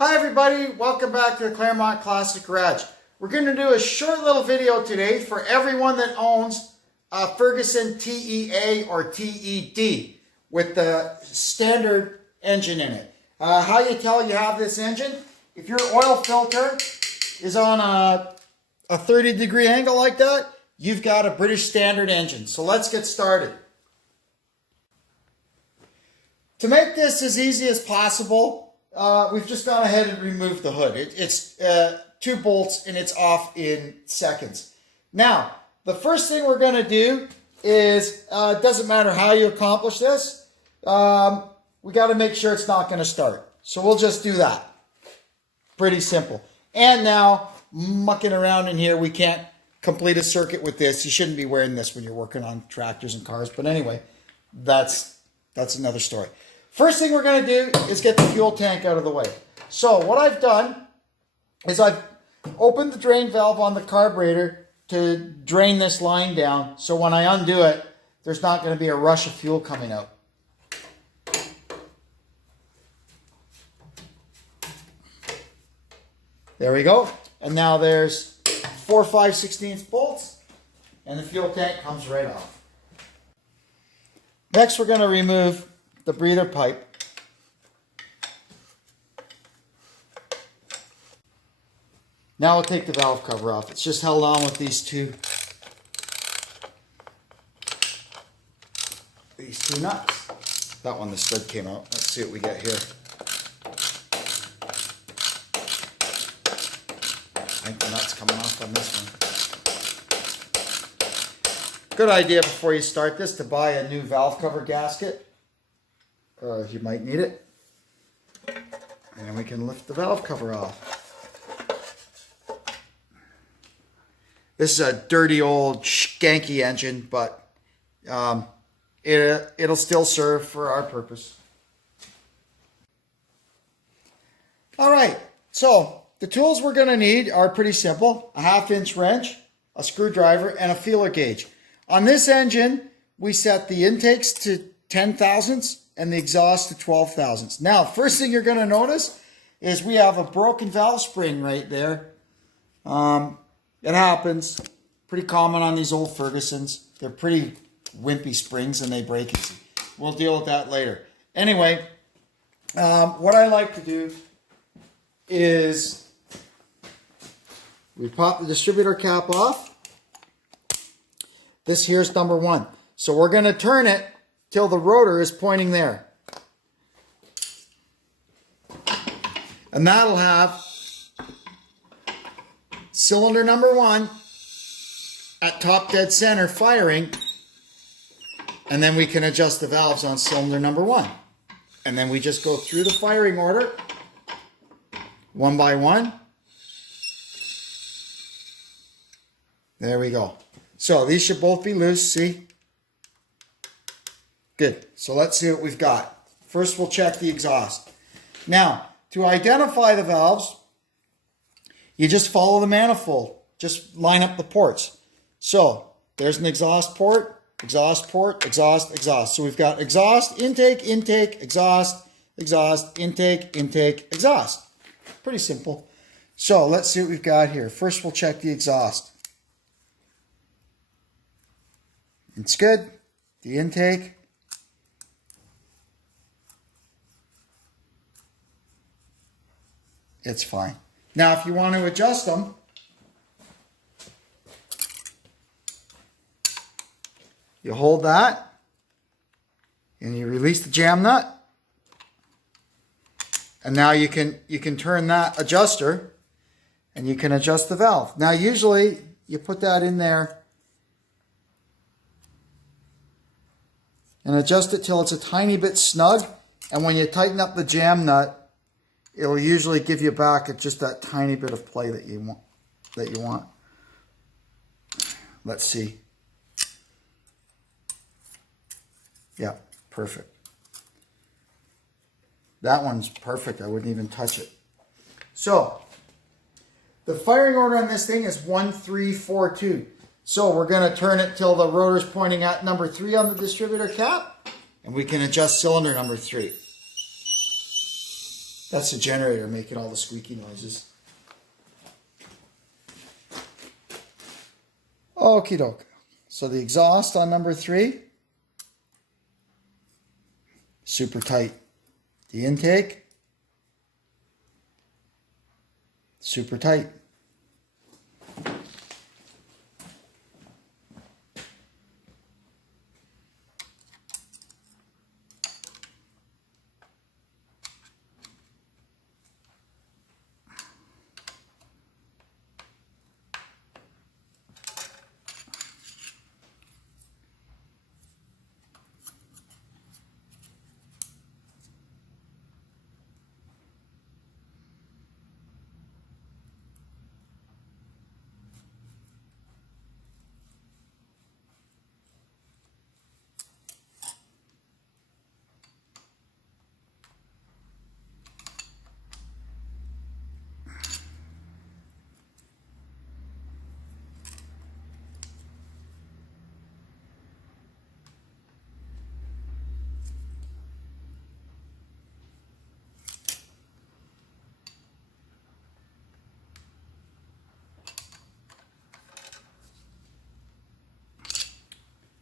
Hi everybody, welcome back to the Claremont Classic Garage. We're going to do a short little video today for everyone that owns a Ferguson TEA or TED with the standard engine in it. How you tell you have this engine? If your oil filter is on a 30-degree angle like that, you've got a British Standard engine. So let's get started. To make this as easy as possible, we've just gone ahead and removed the hood. It's 2 bolts and it's off in seconds. Now, the first thing we're going to do is, it doesn't matter how you accomplish this, we got to make sure it's not going to start. So we'll just do that. Pretty simple. And now, mucking around in here, we can't complete a circuit with this. You shouldn't be wearing this when you're working on tractors and cars. But anyway, that's another story. First thing we're going to do is get the fuel tank out of the way. So what I've done is I've opened the drain valve on the carburetor to drain this line down. So when I undo it, there's not going to be a rush of fuel coming out. There we go. And now there's 4 5/16 bolts and the fuel tank comes right off. Next we're going to remove the breather pipe. Now we'll take the valve cover off. It's just held on with these two nuts. That one, the stud came out. Let's see what we get here. I think the nut's coming off on this one. Good idea before you start this to buy a new valve cover gasket. You might need it. And then we can lift the valve cover off. This is a dirty old skanky engine, but it'll still serve for our purpose. All right, so the tools we're going to need are pretty simple. A 1/2-inch wrench, a screwdriver, and a feeler gauge. On this engine, we set the intakes to 10 thousandths and the exhaust to 12 thousandths. Now, first thing you're going to notice is we have a broken valve spring right there. It happens. Pretty common on these old Fergusons. They're pretty wimpy springs and they break easy. We'll deal with that later. Anyway, what I like to do is we pop the distributor cap off. This here's number 1. So we're going to turn it till the rotor is pointing there. And that'll have cylinder number 1 at top dead center firing. And then we can adjust the valves on cylinder number 1. And then we just go through the firing order, one by one. There we go. So these should both be loose, see? Good. So let's see what we've got. First we'll check the exhaust. Now, to identify the valves, you just follow the manifold. Just line up the ports. So there's an exhaust port, exhaust port, exhaust, exhaust. So we've got exhaust, intake, intake, exhaust, exhaust, intake, intake, exhaust. Pretty simple. So let's see what we've got here. First we'll check the exhaust. It's good. The intake. It's fine. Now, if you want to adjust them, you hold that and you release the jam nut. And now you can turn that adjuster and you can adjust the valve. Now, usually you put that in there and adjust it till it's a tiny bit snug. And when you tighten up the jam nut, it'll usually give you back at just that tiny bit of play that you want. Let's see. Yeah, perfect. That one's perfect. I wouldn't even touch it. So, the firing order on this thing is 1, 3, 4, 2. So we're going to turn it till the rotor's pointing at number 3 on the distributor cap. And we can adjust cylinder number 3. That's the generator making all the squeaky noises. Okie doke. So the exhaust on number 3, super tight. The intake, super tight.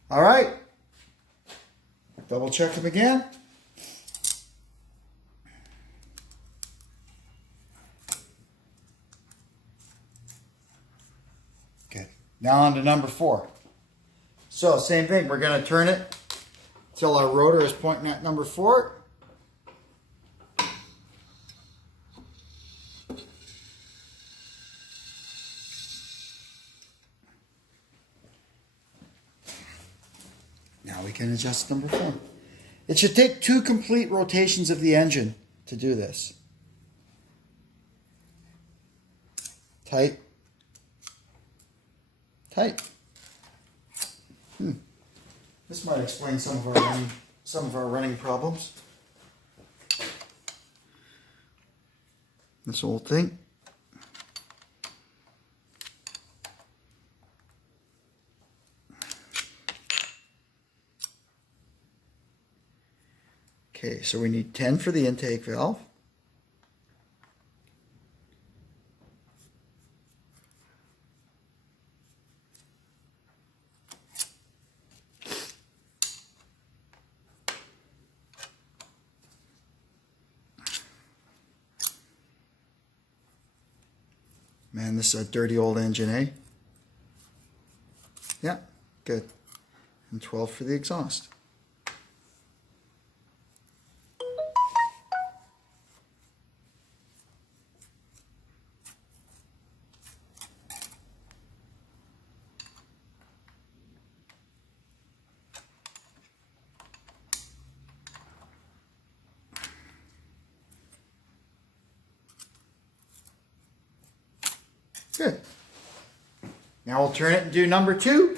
All right. Double check them again. Good. Now on to number 4. So same thing. We're going to turn it till our rotor is pointing at number 4. Now we can adjust number 4. It should take 2 complete rotations of the engine to do this. Tight. Tight. This might explain some of our running problems. This whole thing. Okay, so we need 10 for the intake valve. Man, this is a dirty old engine, eh? Yeah, good. And 12 for the exhaust. Good. Now we'll turn it and do number 2.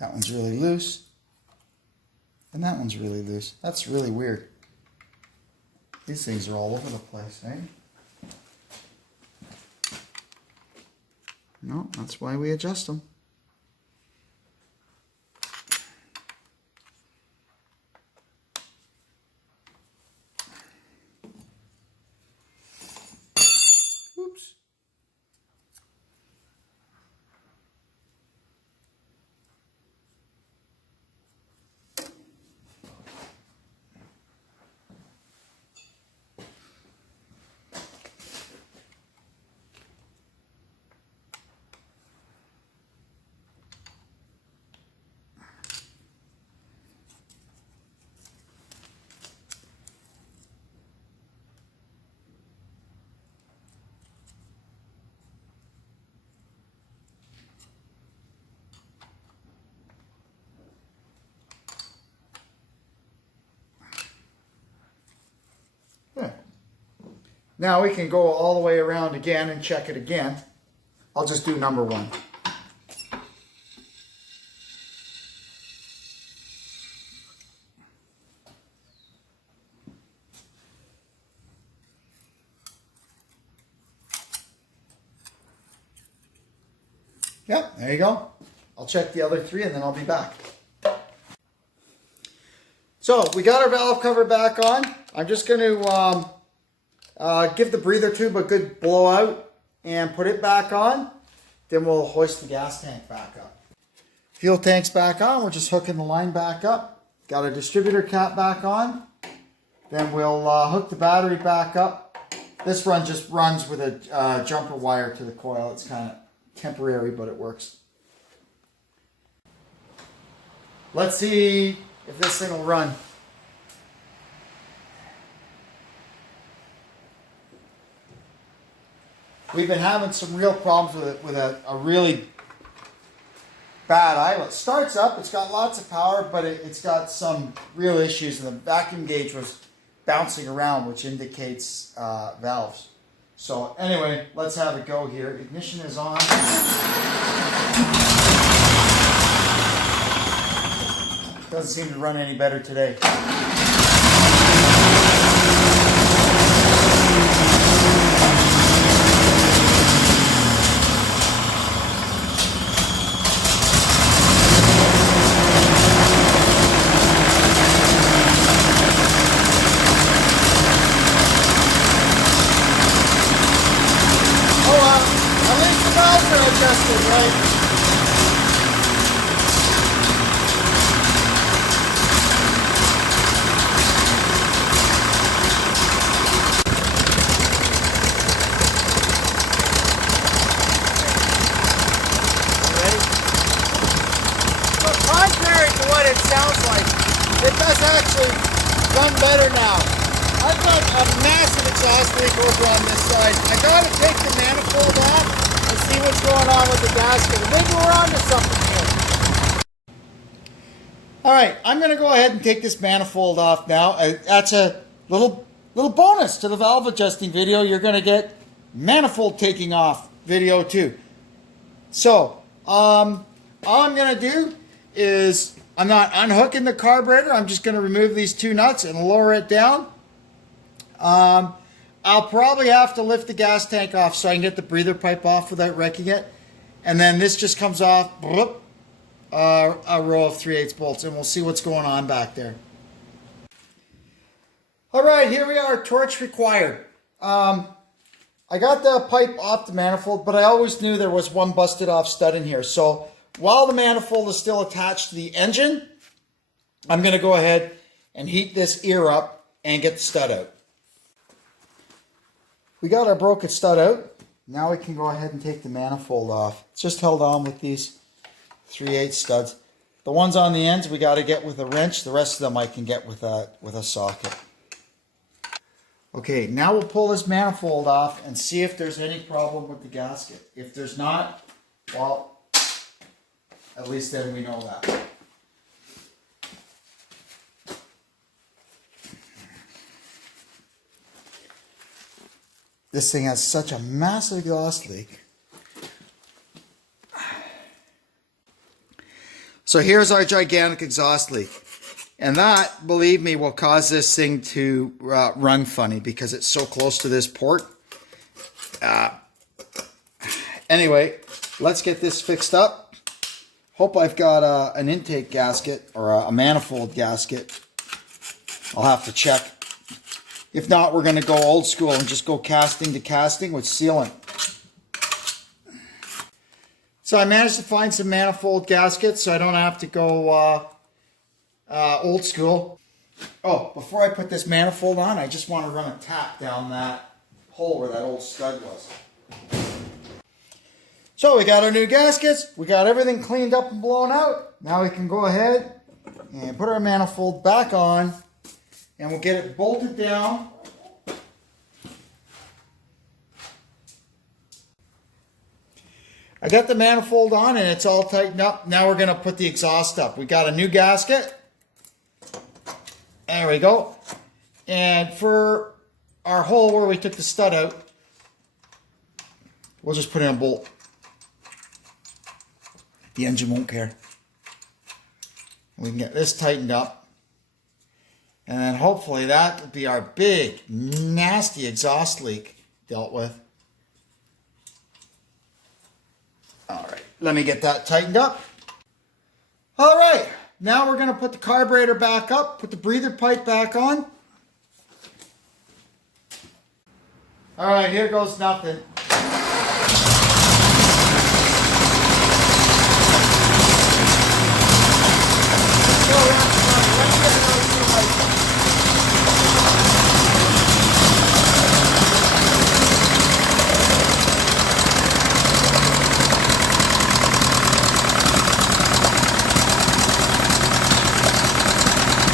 That one's really loose. And that one's really loose. That's really weird. These things are all over the place, eh? No, that's why we adjust them. Oops. Now we can go all the way around again and check it again. I'll just do number 1. Yep, there you go. I'll check the other 3 and then I'll be back. So we got our valve cover back on. I'm just going to give the breather tube a good blowout and put it back on. Then we'll hoist the gas tank back up. Fuel tank's back on. We're just hooking the line back up. Got a distributor cap back on. Then we'll hook the battery back up. This run just runs with a jumper wire to the coil. It's kind of temporary, but it works. Let's see if this thing will run. We've been having some real problems with it, with a really bad idle. It starts up, it's got lots of power, but it's got some real issues, and the vacuum gauge was bouncing around, which indicates valves. So anyway, let's have it go here. Ignition is on. Doesn't seem to run any better today. At least the valves are adjusted, right? Contrary to what it sounds like, it does actually run better now. I've got a massive exhaust leak over on this side. I gotta take the manifold off and see what's going on with the gasket. Maybe we're onto something here. Alright, I'm gonna go ahead and take this manifold off now. That's a little bonus to the valve adjusting video. You're gonna get manifold taking off video too. So, all I'm gonna do is I'm not unhooking the carburetor. I'm just going to remove these 2 nuts and lower it down. I'll probably have to lift the gas tank off so I can get the breather pipe off without wrecking it. And then this just comes off a row of 3/8 bolts, and we'll see what's going on back there. All right, here we are, torch required. I got the pipe off the manifold, but I always knew there was one busted off stud in here. So while the manifold is still attached to the engine, I'm going to go ahead and heat this ear up and get the stud out. We got our broken stud out. Now we can go ahead and take the manifold off. It's just held on with these 3/8 studs. The ones on the ends we got to get with a wrench. The rest of them I can get with a socket. Okay, now we'll pull this manifold off and see if there's any problem with the gasket. If there's not, well, at least then we know that. This thing has such a massive exhaust leak. So here's our gigantic exhaust leak. And that, believe me, will cause this thing to run funny because it's so close to this port. Anyway, let's get this fixed up. Hope I've got an intake gasket or a manifold gasket. I'll have to check. If not, we're going to go old school and just go casting to casting with sealant. So I managed to find some manifold gaskets so I don't have to go old school. Oh, before I put this manifold on, I just want to run a tap down that hole where that old stud was. So we got our new gaskets, we got everything cleaned up and blown out. Now we can go ahead and put our manifold back on, and we'll get it bolted down. I got the manifold on and it's all tightened up. Now we're going to put the exhaust up. We got a new gasket. There we go. And for our hole where we took the stud out, we'll just put in a bolt. The engine won't care. We can get this tightened up. And then hopefully that will be our big, nasty exhaust leak dealt with. All right. let me get that tightened up. All right, now we're going to put the carburetor back up, put the breather pipe back on. All right, here goes nothing.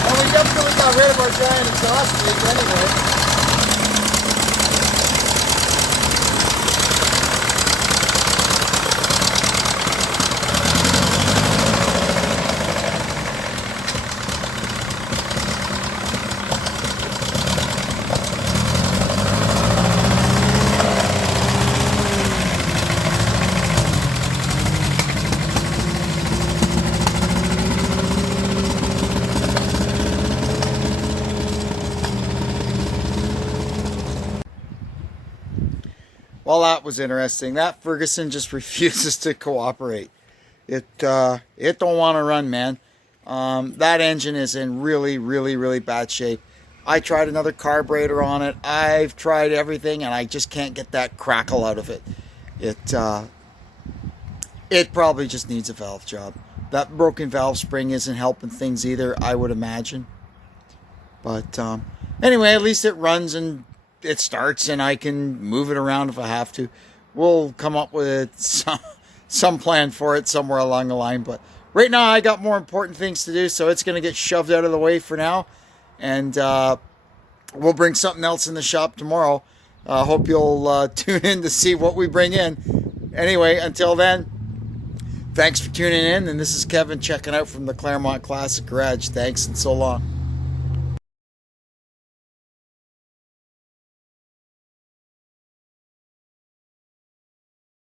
Well, we definitely got rid of our giant exhaust leak anyway. Well, that was interesting. That Ferguson just refuses to cooperate. It don't want to run, man. That engine is in really, really, really bad shape. I tried another carburetor on it. I've tried everything, and I just can't get that crackle out of it. It probably just needs a valve job. That broken valve spring isn't helping things either, I would imagine. But anyway, at least it runs and it starts, and I can move it around if I have to. We'll come up with some plan for it somewhere along the line. But right now, I got more important things to do, so it's going to get shoved out of the way for now. And we'll bring something else in the shop tomorrow. Hope you'll tune in to see what we bring in. Anyway, until then, thanks for tuning in. And this is Kevin checking out from the Claremont Classic Garage. Thanks and so long.